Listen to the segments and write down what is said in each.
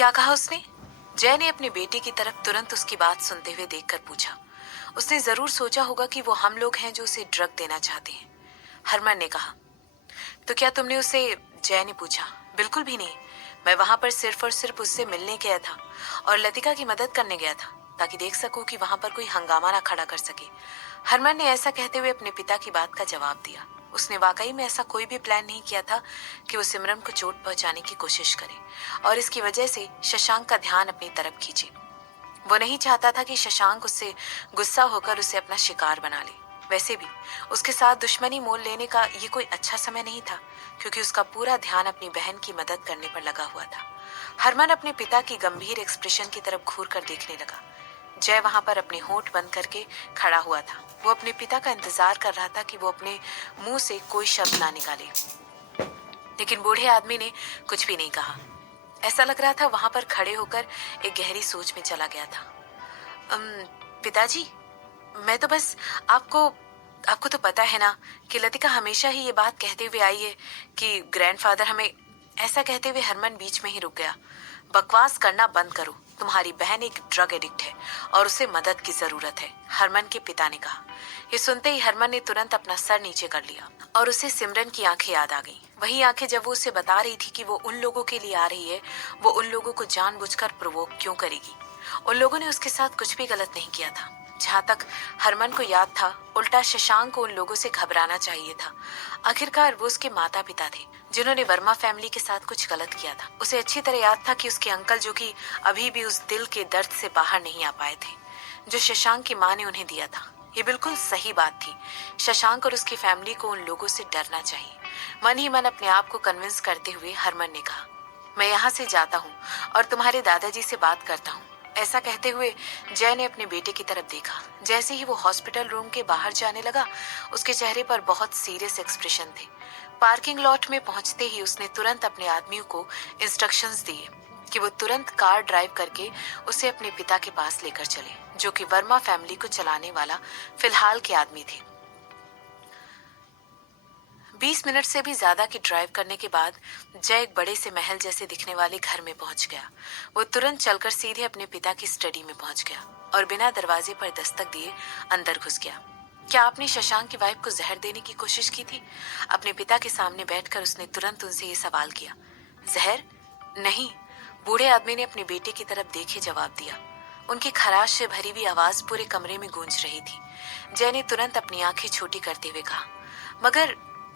क्या कहा उसने? जय ने अपने बेटे की तरफ तुरंत उसकी बात सुनते हुए देखकर पूछा। उसने जरूर सोचा होगा कि वो हम लोग हैं जो उसे ड्रग देना चाहते हैं। हरमन ने कहा। तो क्या तुमने उसे? जय ने पूछा। बिल्कुल भी नहीं। मैं वहां पर सिर्फ और सिर्फ उससे मिलने गया था और लतिका की मदद करने गया था, ताकि देख सकूं कि वहां पर कोई हंगामा ना खड़ा कर सके। हरमन ने ऐसा कहते हुए अपने पिता की बात का जवाब दिया। उसने वाकई में ऐसा कोई भी प्लान नहीं किया था कि वो सिमरन को चोट पहुंचाने की कोशिश करे और इसकी वजह से शशांक का ध्यान अपनी तरफ खींचे। वो नहीं चाहता था कि शशांक उससे गुस्सा होकर उसे अपना शिकार बना ले। वैसे भी उसके साथ दुश्मनी मोल लेने का ये कोई अच्छा समय नहीं था, क्योंकि उसका पूरा ध्यान अपनी बहन की मदद करने पर लगा हुआ था। हरमन अपने पिता की गंभीर एक्सप्रेशन की तरफ घूर कर देखने लगा। जय वहां पर अपने होंठ बंद करके खड़ा हुआ था। वो अपने पिता का इंतजार कर रहा था कि वो अपने मुंह से कोई शब्द ना निकाले, लेकिन बूढ़े आदमी ने कुछ भी नहीं कहा। ऐसा लग रहा था वहां पर खड़े होकर एक गहरी सोच में चला गया था। पिताजी, मैं तो बस आपको आपको तो पता है ना कि लतिका हमेशा ही ये बात कहते हुए आई है कि ग्रैंडफादर हमें। ऐसा कहते हुए हरमन बीच में ही रुक गया। बकवास करना बंद करो। तुम्हारी बहन एक ड्रग एडिक्ट है और उसे मदद की जरूरत है, हरमन के पिता ने कहा। ये सुनते ही हरमन ने तुरंत अपना सर नीचे कर लिया और उसे सिमरन की आंखें याद आ गईं। वही आंखें जब वो उसे बता रही थी कि वो उन लोगों के लिए आ रही है, वो उन लोगों को जानबूझकर प्रोवोक क्यों करेगी। उन लोगों ने उसके साथ कुछ भी गलत नहीं किया था। जहां तक हरमन को याद था, उल्टा शशांक को उन लोगों से घबराना चाहिए था। आखिरकार वो उसके माता पिता थे जिन्होंने वर्मा फैमिली के साथ कुछ गलत किया था। उसे अच्छी तरह याद था कि उसके अंकल, जो कि अभी भी उस दिल के दर्द से बाहर नहीं आ पाए थे जो शशांक की माँ ने उन्हें दिया था। ये बिल्कुल सही बात थी। शशांक और उसकी फैमिली को उन लोगों से डरना चाहिए। मन ही मन अपने आप को कन्विंस करते हुए हरमन ने कहा, मैं यहाँ से जाता हूँ और तुम्हारे दादाजी से बात करता हूँ। ऐसा कहते हुए जय ने अपने बेटे की तरफ देखा। जैसे ही वो हॉस्पिटल रूम के बाहर जाने लगा, उसके चेहरे पर बहुत सीरियस एक्सप्रेशन थे। पार्किंग लॉट में पहुंचते ही उसने तुरंत अपने आदमियों को इंस्ट्रक्शंस दिए कि वो तुरंत कार ड्राइव करके उसे अपने पिता के पास लेकर चले, जो कि वर्मा फैमिली को चलाने वाला फिलहाल के आदमी थे। 20 मिनट से भी ज्यादा की ड्राइव करने के बाद जय एक बड़े से महल जैसे दिखने वाले घर में पहुंच गया। वो तुरंत चलकर सीधे अपने पिता की स्टडी में पहुंच गया और बिना दरवाजे पर दस्तक दिए अंदर घुस गया। क्या आपने शशांक की वाइफ को जहर देने की कोशिश की थी? अपने पिता के सामने बैठकर उसने तुरंत उनसे ये सवाल किया। जहर? नहीं, बूढ़े आदमी ने अपने बेटे की तरफ देखे जवाब दिया। उनकी खराश से भरी हुई आवाज पूरे कमरे में गूंज रही थी। जय ने तुरंत अपनी आंखें छोटी करते हुए कहा, मगर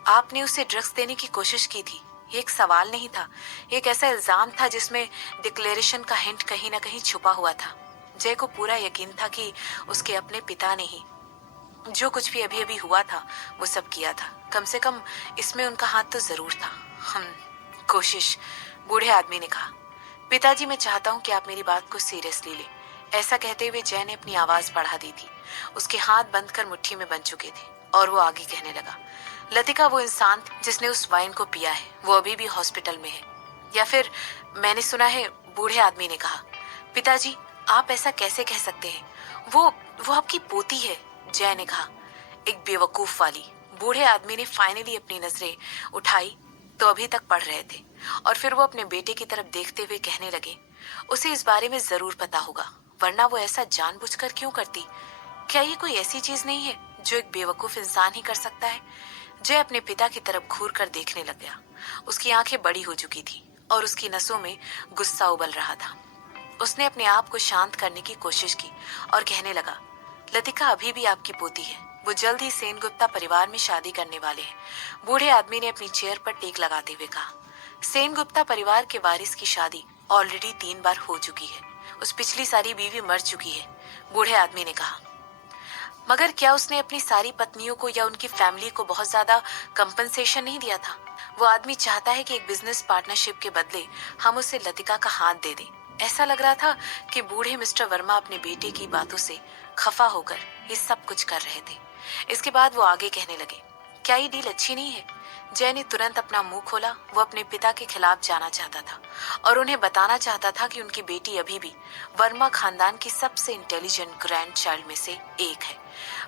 आपने उसे ड्रग्स देने की कोशिश की थी। ये एक सवाल नहीं था, एक ऐसा इल्जाम था जिसमें डिक्लेरेशन का हिंट कहीं ना कहीं छुपा हुआ था। जय को पूरा यकीन था कि उसके अपने पिता ने ही जो कुछ भी अभी अभी हुआ था वो सब किया था। कम से कम इसमें उनका हाथ तो जरूर था। कोशिश, बूढ़े आदमी ने कहा। पिताजी, मैं चाहता हूँ कि आप मेरी बात को सीरियसली लें। ऐसा कहते हुए जय ने अपनी आवाज बढ़ा दी थी। उसके हाथ बंद कर मुट्ठी में बन चुके थे और वो आगे कहने लगा, लतिका वो इंसान जिसने उस वाइन को पिया है, वो अभी भी हॉस्पिटल में है। या फिर मैंने सुना है, बूढ़े आदमी ने कहा। पिताजी, आप ऐसा कैसे कह सकते हैं? वो आपकी पोती है, जय ने कहा। एक बेवकूफ वाली। बूढ़े आदमी ने फाइनली अपनी नजरें उठाई तो अभी तक पढ़ रहे थे और फिर वो अपने बेटे की तरफ देखते हुए कहने लगे, उसे इस बारे में जरूर पता होगा, वरना वो ऐसा जानबूझकर क्यों करती? क्या ये कोई ऐसी चीज नहीं है जो एक बेवकूफ इंसान ही कर सकता है? जय अपने पिता की तरफ घूर कर देखने लग गया। उसकी आंखें बड़ी हो चुकी थी और उसकी नसों में गुस्सा उबल रहा था। उसने अपने आप को शांत करने की कोशिश की और कहने लगा, लतिका अभी भी आपकी पोती है। वो जल्द ही सेनगुप्ता परिवार में शादी करने वाले हैं। बूढ़े आदमी ने अपनी चेयर पर टेक लगाते हुए कहा। सेनगुप्ता परिवार के वारिस की शादी ऑलरेडी 3 बार हो चुकी है। उस पिछली सारी बीवी मर चुकी है, बूढ़े आदमी ने कहा। मगर क्या उसने अपनी सारी पत्नियों को या उनकी फैमिली को बहुत ज्यादा कंपनसेशन नहीं दिया था? वो आदमी चाहता है कि एक बिजनेस पार्टनरशिप के बदले हम उसे लतिका का हाथ दे दें। ऐसा लग रहा था कि बूढ़े मिस्टर वर्मा अपने बेटे की बातों से खफा होकर ये सब कुछ कर रहे थे। इसके बाद वो आगे कहने लगे, क्या ये डील अच्छी नहीं है? जय ने तुरंत अपना मुंह खोला। वो अपने पिता के खिलाफ जाना चाहता था और उन्हें बताना चाहता था कि उनकी बेटी अभी भी वर्मा खानदान की सबसे इंटेलिजेंट ग्रैंड चाइल्ड में से एक है।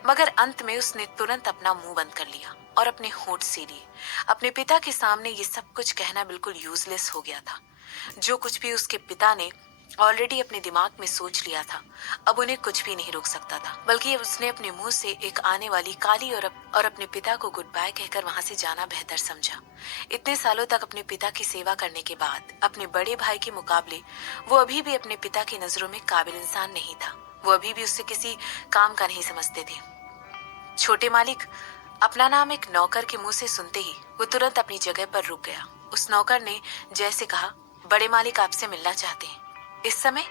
मगर अंत में उसने तुरंत अपना मुंह बंद कर लिया और अपने होंठ सी लिए। अपने पिता के सामने ये सब कुछ कहना बिल्कुल यूजलेस हो गया था। जो कुछ भी उसके पिता ने ऑलरेडी अपने दिमाग में सोच लिया था, अब उन्हें कुछ भी नहीं रोक सकता था। बल्कि अब उसने अपने मुंह से एक आने वाली काली और अपने पिता को गुड बाय कहकर वहां से जाना बेहतर समझा। इतने सालों तक अपने पिता की सेवा करने के बाद अपने बड़े भाई के मुकाबले वो अभी भी अपने पिता की नजरों में काबिल इंसान नहीं था। वो अभी भी उससे किसी काम का नहीं समझते थे। छोटे मालिक, अपना नाम एक नौकर के मुंह से सुनते ही वो तुरंत अपनी जगह पर रुक गया। उस नौकर ने जय से कहा, बड़े मालिक आपसे मिलना चाहते हैं। इस समय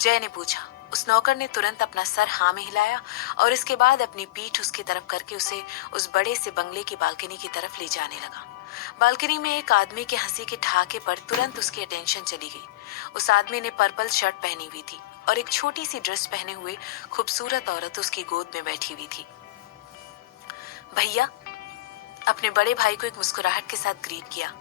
जय ने पूछा। उस नौकर ने तुरंत अपना सर हाँ में हिलाया और इसके बाद अपनी पीठ उसकी तरफ करके उसे उस बड़े से बंगले की बालकनी की तरफ ले जाने लगा। बालकनी में एक आदमी के हंसी के ठहाके पर तुरंत उसकी अटेंशन चली गई। उस आदमी ने पर्पल शर्ट पहनी हुई थी और एक छोटी सी ड्रेस पहने हुए खूबसूरत औरत उसकी गोद में बैठी हुई थी। भैया, अपने बड़े भाई को एक मुस्कुराहट के साथ ग्रीट किया।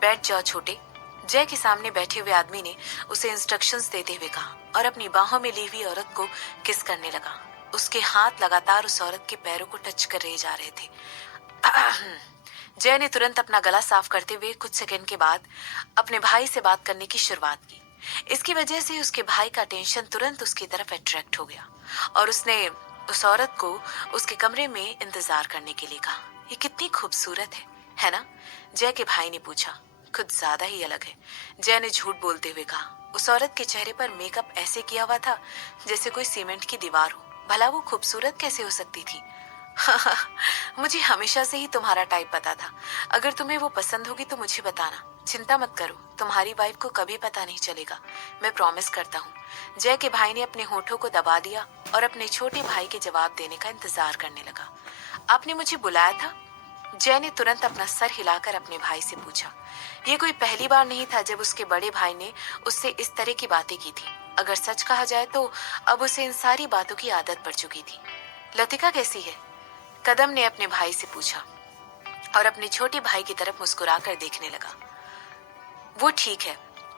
बैठ जाओ छोटे, जय के सामने बैठे हुए आदमी ने उसे इंस्ट्रक्शंस देते हुए कहा और अपनी बाहों में ली हुई औरत को किस करने लगा। उसके हाथ लगातार उस औरत के पैरों को टच कर रहे जा रहे थे। जय ने तुरंत अपना गला साफ करते हुए कुछ सेकंड के बाद अपने भाई से बात करने की शुरुआत की। इसकी वजह से उसके भाई का टेंशन तुरंत उसकी तरफ अट्रैक्ट हो गया और उसने उस औरत को उसके कमरे में इंतजार करने के लिए कहा। ये कितनी खूबसूरत है ना? जय के भाई ने पूछा। कुछ ज्यादा ही अलग है, जय ने झूठ बोलते हुए कहा। उस औरत के चेहरे पर मेकअप ऐसे किया हुआ था जैसे कोई सीमेंट की दीवार हो। भला वो खूबसूरत कैसे हो सकती थी? मुझे हमेशा से ही तुम्हारा टाइप पता था। अगर तुम्हें वो पसंद होगी तो मुझे बताना। चिंता मत करो, तुम्हारी वाइफ को कभी पता नहीं चलेगा, मैं प्रॉमिस करता हूँ। जय के भाई ने अपने होठों को दबा दिया और अपने छोटे भाई के जवाब देने का इंतजार करने लगा। आपने मुझे बुलाया था? जय ने तुरंत अपना सर हिलाकर अपने भाई से पूछा। ये कोई पहली बार नहीं था जब उसके बड़े भाई ने उससे इस तरह की बातें की थी। अगर सच कहा जाए तो अब उसे इन सारी बातों की आदत पड़ चुकी थी। लतिका कैसी है? कदम ने अपने भाई से पूछा और अपने छोटे भाई की तरफ मुस्कुराकर देखने लगा। वो ठीक है,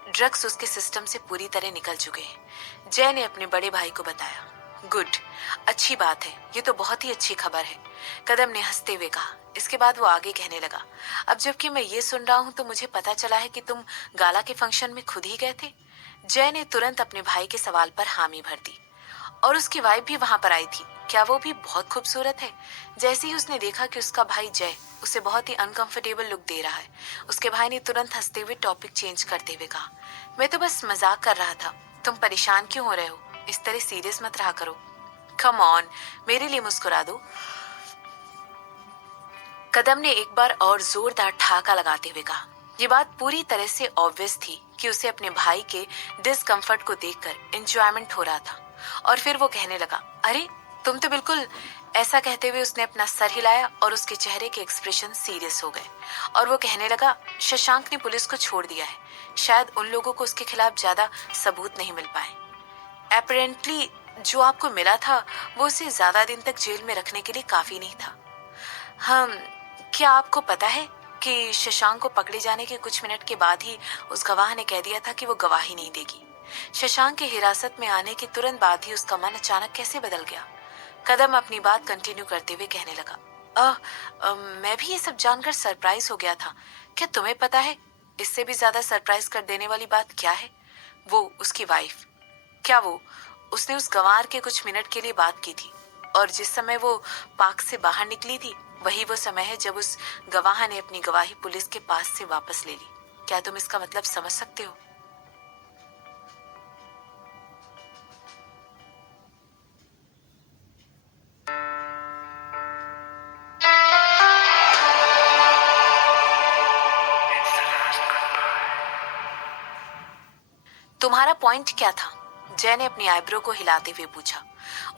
ड्रग्स उसके सिस्टम से पूरी तरह निकल चुके हैं, जय ने अपने बड़े भाई को बताया। गुड, अच्छी बात है, ये तो बहुत ही अच्छी खबर है, कदम ने हंसते हुए कहा। इसके बाद वो आगे कहने लगा, अब जबकि मैं ये सुन रहा हूँ तो मुझे पता चला है कि तुम गाला के फंक्शन में खुद ही गए थे। जय ने तुरंत अपने भाई के सवाल पर हामी भर दी। और उसकी वाइफ भी वहां पर आई थी, क्या वो भी बहुत खूबसूरत है? जैसे ही उसने देखा कि उसका भाई जय उसे बहुत ही अनकंफर्टेबल लुक दे रहा है, उसके भाई ने तुरंत हंसते हुए टॉपिक चेंज करते हुए कहा, मैं तो बस मजाक कर रहा था, तुम परेशान क्यों हो रहे हो? इस तरह सीरियस मत रहा करो। कम ऑन, मेरे लिए मुस्कुरा दो। कदम ने एक बार और जोरदार ठहाका लगाते हुए कहा। ये बात पूरी तरह से ऑब्वियस थी कि उसे अपने भाई के डिस्कम्फर्ट को देखकर एंजॉयमेंट हो रहा था। और फिर वो कहने लगा, अरे तुम तो बिल्कुल। ऐसा कहते हुए उसने अपना सर हिलाया और उसके चेहरे के एक्सप्रेशन सीरियस हो गए और वो कहने लगा, शशांक ने पुलिस को छोड़ दिया है, शायद उन लोगों को उसके खिलाफ ज्यादा सबूत नहीं मिल पाए। अपेरेंटली जो आपको मिला था वो उसे ज्यादा दिन तक जेल में रखने के लिए काफी नहीं था। क्या आपको पता है कि शशांक को पकड़े जाने के कुछ मिनट के बाद ही उस गवाह ने कह दिया था कि वो गवाही नहीं देगी। शशांक के हिरासत में आने के तुरंत बाद ही उसका मन अचानक कैसे बदल गया? कदम अपनी बात कंटिन्यू करते हुए कहने लगा, मैं भी ये सब जानकर सरप्राइज हो गया था। क्या तुम्हें पता है इससे भी ज्यादा सरप्राइज कर देने वाली बात क्या है? वो उसकी वाइफ। क्या वो उसने उस गंवार के कुछ मिनट के लिए बात की थी और जिस समय वो पार्क से बाहर निकली थी वही वो समय है जब उस गवाह ने अपनी गवाही पुलिस के पास से वापस ले ली। क्या तुम इसका मतलब समझ सकते हो? तुम्हारा पॉइंट क्या था? जय ने अपनी आईब्रो को हिलाते हुए पूछा।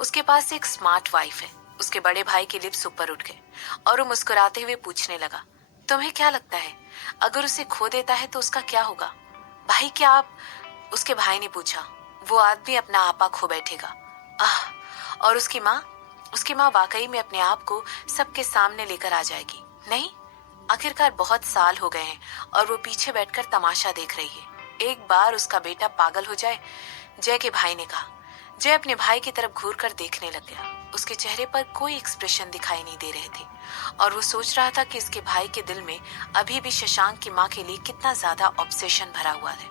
उसके पास एक स्मार्ट वाइफ है। उसके बड़े भाई के लिप्स ऊपर उठ गए और वो मुस्कुराते हुए पूछने लगा, तुम्हें क्या लगता है अगर उसे खो देता है तो उसका क्या होगा? भाई क्या आप? उसके भाई ने पूछा। वो आदमी अपना आपा खो बैठेगा। आह। और उसकी माँ? उसकी माँ वाकई में अपने आप को सबके सामने लेकर आ जाएगी। नहीं, आखिरकार बहुत साल हो गए हैं और वो पीछे बैठकर तमाशा देख रही है। एक बार उसका बेटा पागल हो जाए, जय के भाई ने कहा। जय अपने भाई की तरफ घूर कर देखने लग गया। उसके चेहरे पर कोई एक्सप्रेशन दिखाई नहीं दे रहे थे और वो सोच रहा था कि इसके भाई के दिल में अभी भी शशांक की माँ के लिए कितना ज्यादा ऑब्सेशन भरा हुआ है।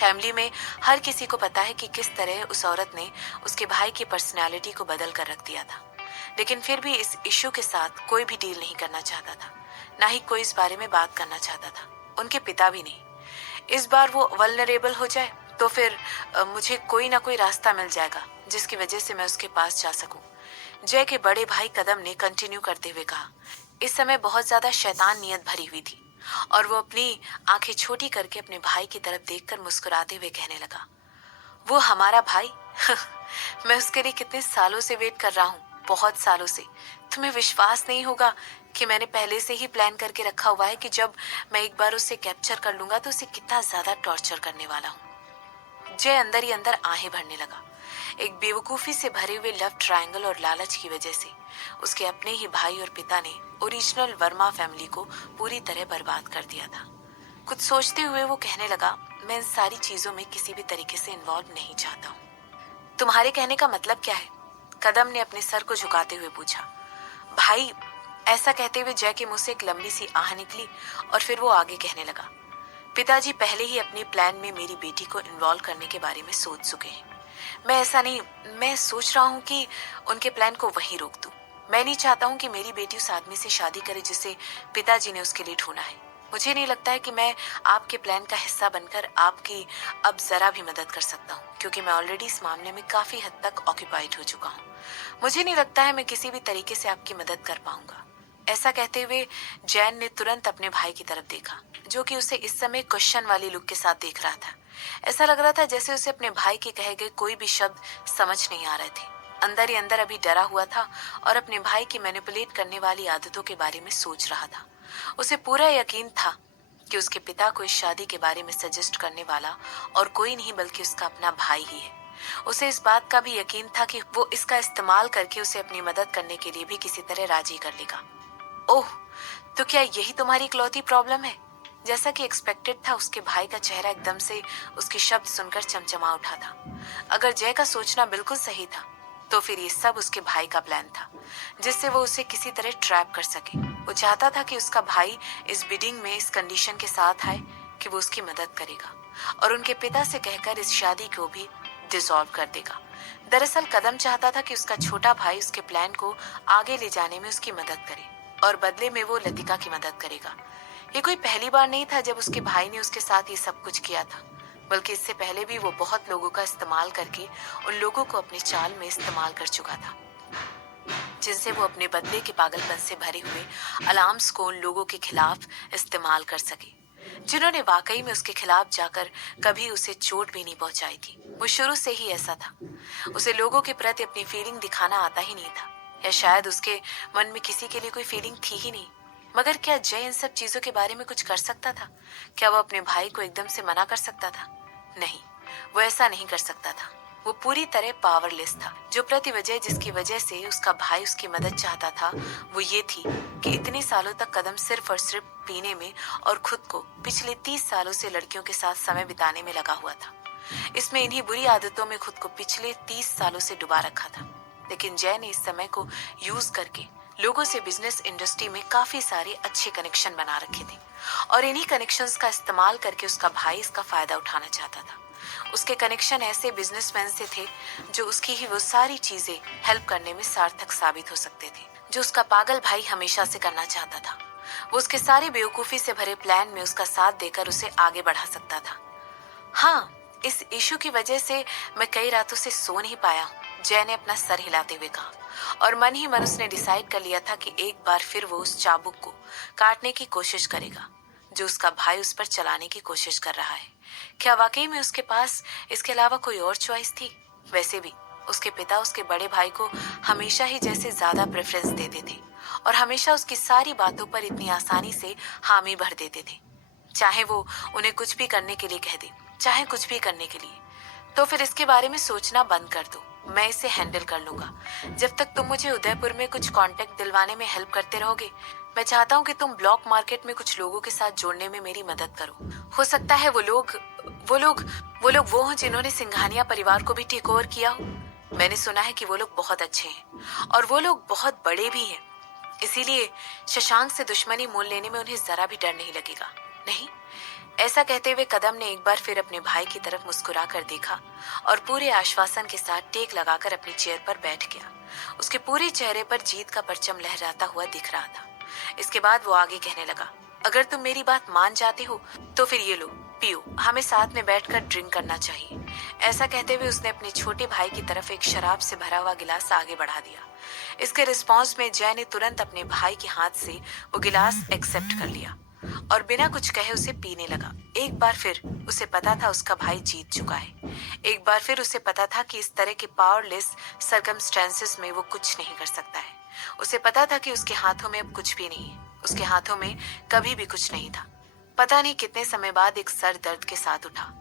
फैमिली में हर किसी को पता है कि किस तरह उस औरत ने उसके भाई की पर्सनालिटी को बदल कर रख दिया था, लेकिन फिर भी इस इश्यू के साथ कोई भी डील नहीं करना चाहता था, ना ही कोई इस बारे में बात करना चाहता था, उनके पिता भी नहीं। इस बार वो वल्नरेबल हो जाए तो फिर मुझे कोई ना कोई रास्ता मिल जाएगा जिसकी वजह से मैं उसके पास जा सकूं। जय के बड़े भाई कदम ने कंटिन्यू करते हुए कहा। इस समय बहुत ज्यादा शैतान नियत भरी हुई थी और वो अपनी आंखें छोटी करके अपने भाई की तरफ देखकर मुस्कुराते हुए कहने लगा, वो हमारा भाई मैं उसके लिए कितने सालों से वेट कर रहा हूँ, बहुत सालों से। तुम्हें विश्वास नहीं होगा कि मैंने पहले से ही प्लान करके रखा हुआ है कि जब मैं एक बार उसे कैप्चर कर लूंगा तो उसे कितना ज्यादा टॉर्चर करने वाला हूँ। जय अंदर ही अंदर आहें भरने लगा। एक बेवकूफी से भरे हुए लव ट्रायंगल और लालच की वजह से उसके अपने ही भाई और पिता ने ओरिजिनल वर्मा फैमिली को पूरी तरह बर्बाद कर दिया था। कुछ सोचते हुए वो कहने लगा, मैं इन सारी चीजों में किसी भी तरीके से इन्वॉल्व नहीं चाहता हूँ। तुम्हारे कहने का मतलब क्या है? कदम ने अपने सर को झुकाते हुए पूछा। भाई, ऐसा कहते हुए जय के मुंह से एक लंबी सी आह निकली और फिर वो आगे कहने लगा, पिताजी पहले ही अपने प्लान में मेरी बेटी को इन्वॉल्व करने के बारे में सोच चुके हैं। मैं ऐसा नहीं, मैं सोच रहा हूँ कि उनके प्लान को वहीं रोक दूं। मैं नहीं चाहता हूँ कि मेरी बेटी उस आदमी से शादी करे जिसे पिताजी ने उसके लिए ढूंढा है। मुझे नहीं लगता है कि मैं आपके प्लान का हिस्सा बनकर आपकी अब जरा भी मदद कर सकता हूँ, क्योंकि मैं ऑलरेडी इस मामले में काफी हद तक ऑक्यूपाइड हो चुका हूँ। मुझे नहीं लगता है मैं किसी भी तरीके से आपकी मदद कर पाऊंगा। ऐसा कहते हुए जैन ने तुरंत अपने भाई की तरफ देखा, जो कि उसे इस समय क्वेश्चन वाली लुक के साथ देख रहा था। ऐसा लग रहा था जैसे उसे अपने भाई के कहे गए कोई भी शब्द समझ नहीं आ रहे थे। अंदर ही अंदर अभी डरा हुआ था और अपने भाई की मैनिपुलेट करने वाली आदतों के बारे में सोच रहा था। उसे पूरा यकीन था कि उसके पिता को इस शादी के बारे में सजेस्ट करने वाला और कोई नहीं बल्कि उसका अपना भाई ही है। उसे इस बात का भी यकीन था कि वो इसका इस्तेमाल करके उसे अपनी मदद करने के लिए भी किसी तरह राजी कर लेगा। ओह, तो क्या यही तुम्हारी इकलौती प्रॉब्लम है? जैसा कि एक्सपेक्टेड था, उसके भाई का चेहरा एकदम से उसके शब्द सुनकर चमचमा उठा था। अगर जय का सोचना बिल्कुल सही था, तो फिर ये सब उसके भाई का प्लान था, जिससे वो उसे किसी तरह ट्रैप कर सके। वो चाहता था कि उसका भाई इस बिडिंग में इस कंडीशन के साथ आए कि वो उसकी मदद करेगा और उनके पिता से कहकर इस शादी को भी डिसॉल्व कर देगा। दरअसल कदम चाहता था कि उसका छोटा भाई उसके प्लान को आगे ले जाने में उसकी मदद करे और बदले में वो लतिका की मदद करेगा। ये कोई पहली बार नहीं था जब उसके भाई ने उसके साथ ये सब कुछ किया था, बल्कि इससे पहले भी वो बहुत लोगों का इस्तेमाल करके उन लोगों को अपनी चाल में इस्तेमाल कर चुका था, जिनसे वो अपने बदले के पागलपन से भरे हुए अलार्म्स को उन लोगों के खिलाफ इस्तेमाल कर सके, जिन्होंने वाकई में उसके खिलाफ जाकर कभी उसे चोट भी नहीं पहुंचाई थी। वो शुरू से ही ऐसा था। उसे लोगों के प्रति अपनी फीलिंग दिखाना आता ही नहीं था, या शायद उसके मन में किसी के लिए कोई फीलिंग थी ही नहीं। मगर क्या जय इन सब चीजों के बारे में कुछ कर सकता था? क्या वो अपने भाई को एकदम से मना कर सकता था? नहीं, वो ऐसा नहीं कर सकता था। वो पूरी तरह पावरलेस था। जो प्रतिवजह जिसकी वजह से उसका भाई उसकी मदद चाहता था, वो ये थी कि इतने सालों तक कदम सिर्फ और सिर्फ पीने में और खुद को पिछले 30 सालों से लड़कियों के साथ समय बिताने में लगा हुआ था। इसमें इन्हीं बुरी आदतों में खुद को पिछले 30 सालों से डुबा रखा था। लेकिन जय ने इस समय को यूज करके लोगों से बिजनेस इंडस्ट्री में काफी सारे अच्छे कनेक्शन बना रखे थे और इन्हीं कनेक्शंस का इस्तेमाल करके उसका भाई इसका फायदा उठाना चाहता था। उसके कनेक्शन ऐसे बिजनेसमैन से थे जो उसकी ही वो सारी चीजें हेल्प करने में सार्थक साबित हो सकते थे, जो उसका पागल भाई हमेशा से करना चाहता था। वो उसके सारी बेवकूफी से भरे प्लान में उसका साथ देकर उसे आगे बढ़ा सकता था। हाँ, इस इशू की वजह से मैं कई रातों से सो नहीं पाया हूँ, जय ने अपना सर हिलाते हुए कहा, और मन ही मन उसने डिसाइड कर लिया था कि एक बार फिर वो उस चाबुक को काटने की कोशिश करेगा जो उसका भाई उस पर चलाने की कोशिश कर रहा है। क्या वाकई में उसके पास इसके अलावा कोई और चॉइस थी? वैसे भी उसके पिता उसके बड़े भाई को हमेशा ही जैसे ज्यादा प्रेफरेंस देते थे और हमेशा उसकी सारी बातों पर इतनी आसानी से हामी भर देते थे, चाहे वो उन्हें कुछ भी करने के लिए कह दे, चाहे कुछ भी करने के लिए। तो फिर इसके बारे में सोचना बंद कर दो, मैं इसे हैंडल कर लूंगा। जब तक तुम मुझे उदयपुर में कुछ कांटेक्ट दिलवाने में हेल्प करते रहोगे, मैं चाहता हूँ कि तुम ब्लॉक मार्केट में कुछ लोगों के साथ जोड़ने में मेरी मदद करो। हो सकता है वो लोग वो हों जिन्होंने सिंघानिया परिवार को भी टेक ओवर किया हो। मैंने सुना है कि वो लोग बहुत अच्छे हैं और वो लोग बहुत बड़े भी हैं, इसीलिए शशांक से दुश्मनी मोल लेने में उन्हें जरा भी डर नहीं लगेगा। नहीं। ऐसा कहते हुए कदम ने एक बार फिर अपने भाई की तरफ मुस्कुरा कर देखा और पूरे आश्वासन के साथ टेक लगाकर अपनी चेयर पर बैठ गया। उसके पूरे चेहरे पर जीत का परचम लहराता हुआ दिख रहा था। इसके बाद वो आगे कहने लगा, अगर तुम मेरी बात मान जाते हो तो फिर ये लो, पियो, हमें साथ में बैठकर ड्रिंक करना चाहिए। ऐसा कहते हुए उसने अपने छोटे भाई की तरफ एक शराब से भरा हुआ गिलास आगे बढ़ा दिया। इसके रिस्पॉन्स में जय ने तुरंत अपने भाई के हाथ से वो गिलास एक्सेप्ट कर लिया और बिना कुछ कहे उसे पीने लगा। एक बार फिर उसे पता था उसका भाई जीत चुका है। एक बार फिर उसे पता था कि इस तरह के पावरलेस सर्कमस्टेंसेस में वो कुछ नहीं कर सकता है। उसे पता था कि उसके हाथों में अब कुछ भी नहीं है। उसके हाथों में कभी भी कुछ नहीं था। पता नहीं कितने समय बाद एक सर दर्द के साथ उठा।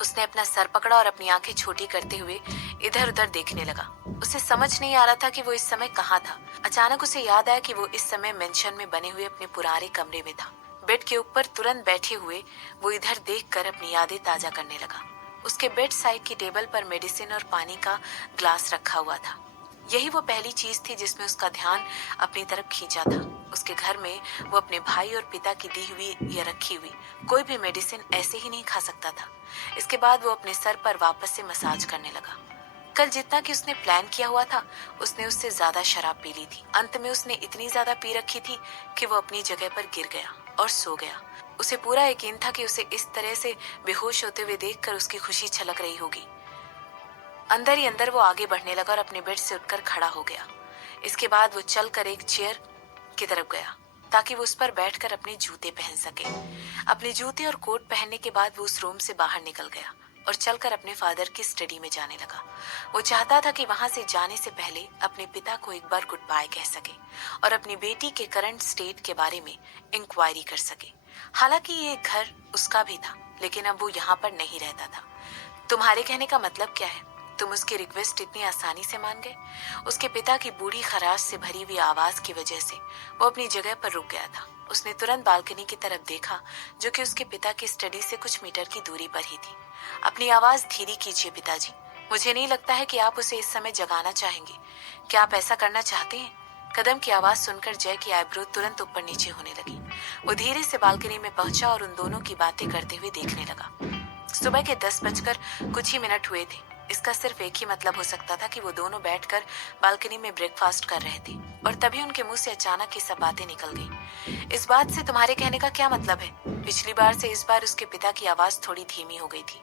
उसने अपना सर पकड़ा और अपनी आंखें छोटी करते हुए इधर उधर देखने लगा। उसे समझ नहीं आ रहा था कि वो इस समय कहाँ था। अचानक उसे याद आया कि वो इस समय मेंशन में बने हुए अपने पुराने कमरे में था। बेड के ऊपर तुरंत बैठे हुए वो इधर देखकर अपनी यादें ताजा करने लगा। उसके बेड साइड की टेबल पर मेडिसिन और पानी का ग्लास रखा हुआ था। यही वो पहली चीज थी जिसमें उसका ध्यान अपनी तरफ खींचा था। उसके घर में वो अपने भाई और पिता की दी हुई या रखी हुई कोई भी मेडिसिन ऐसे ही नहीं खा सकता था। इसके बाद वो अपने सर पर वापस से मसाज करने लगा। कल जितना कि उसने प्लान किया हुआ था, उसने उससे ज्यादा शराब पी ली थी। अंत में उसने इतनी ज्यादा पी रखी थी कि वो अपनी जगह पर गिर गया और सो गया। उसे पूरा यकीन था कि उसे इस तरह से बेहोश होते हुए देखकर उसकी खुशी छलक रही होगी। अंदर ही अंदर वो आगे बढ़ने लगा और अपने बेड से उठकर खड़ा हो गया। इसके बाद वो चलकर एक चेयर की तरफ गया ताकि वो उस पर बैठकर अपने जूते पहन सके। अपने जूते और कोट पहनने के बाद वो उस रूम से बाहर निकल गया और चलकर अपने फादर की स्टडी में जाने लगा। वो चाहता था कि वहां से जाने से पहले अपने पिता को एक बार गुड बाय कह सके और अपनी बेटी के करंट स्टेट के बारे में इंक्वायरी कर सके। हालांकि ये घर उसका भी था, लेकिन अब वो यहाँ पर नहीं रहता था। तुम्हारे कहने का मतलब क्या है? तुम उसकी रिक्वेस्ट इतनी आसानी से मान गए? उसके पिता की बूढ़ी खराश से भरी हुई आवाज की वजह से वो अपनी जगह पर रुक गया था। उसने तुरंत बालकनी की तरफ देखा, जो कि उसके पिता की स्टडी से कुछ मीटर की दूरी पर ही थी। अपनी आवाज धीरे कीजिए पिताजी। मुझे नहीं लगता है कि आप उसे इस समय जगाना चाहेंगे। क्या आप ऐसा करना चाहते हैं? कदम की आवाज सुनकर जय की आईब्रो तुरंत ऊपर नीचे होने लगी। वो धीरे से बालकनी में पहुंचा और उन दोनों की बातें करते हुए देखने लगा। सुबह के 10 बजकर कुछ ही मिनट हुए थे। इसका सिर्फ एक ही मतलब हो सकता था कि वो दोनों बैठकर बालकनी में ब्रेकफास्ट कर रहे थे और तभी उनके मुंह से अचानक ये सब बातें निकल गई। इस बात से तुम्हारे कहने का क्या मतलब है? पिछली बार से इस बार उसके पिता की आवाज थोड़ी धीमी हो गई थी।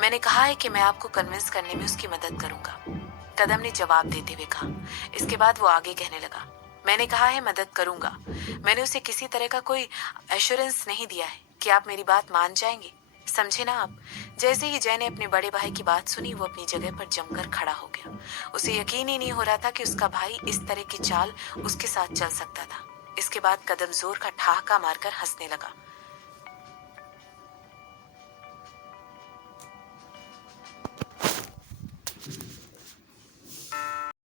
मैंने कहा है कि मैं आपको कन्विंस करने में उसकी मदद करूंगा, कदम ने जवाब देते हुए कहा। इसके बाद वो आगे कहने लगा, मैंने कहा है मदद करूंगा। मैंने उसे किसी तरह का कोई एश्योरेंस नहीं दिया है कि आप मेरी बात मान जाएंगे, समझे ना आप? जैसे ही जय ने अपने बड़े भाई की बात सुनी, वो अपनी जगह पर जमकर खड़ा हो गया। उसे यकीन ही नहीं हो रहा था कि उसका भाई इस तरह की चाल उसके साथ चल सकता था। इसके बाद कदम जोर का ठहाका मारकर हंसने लगा।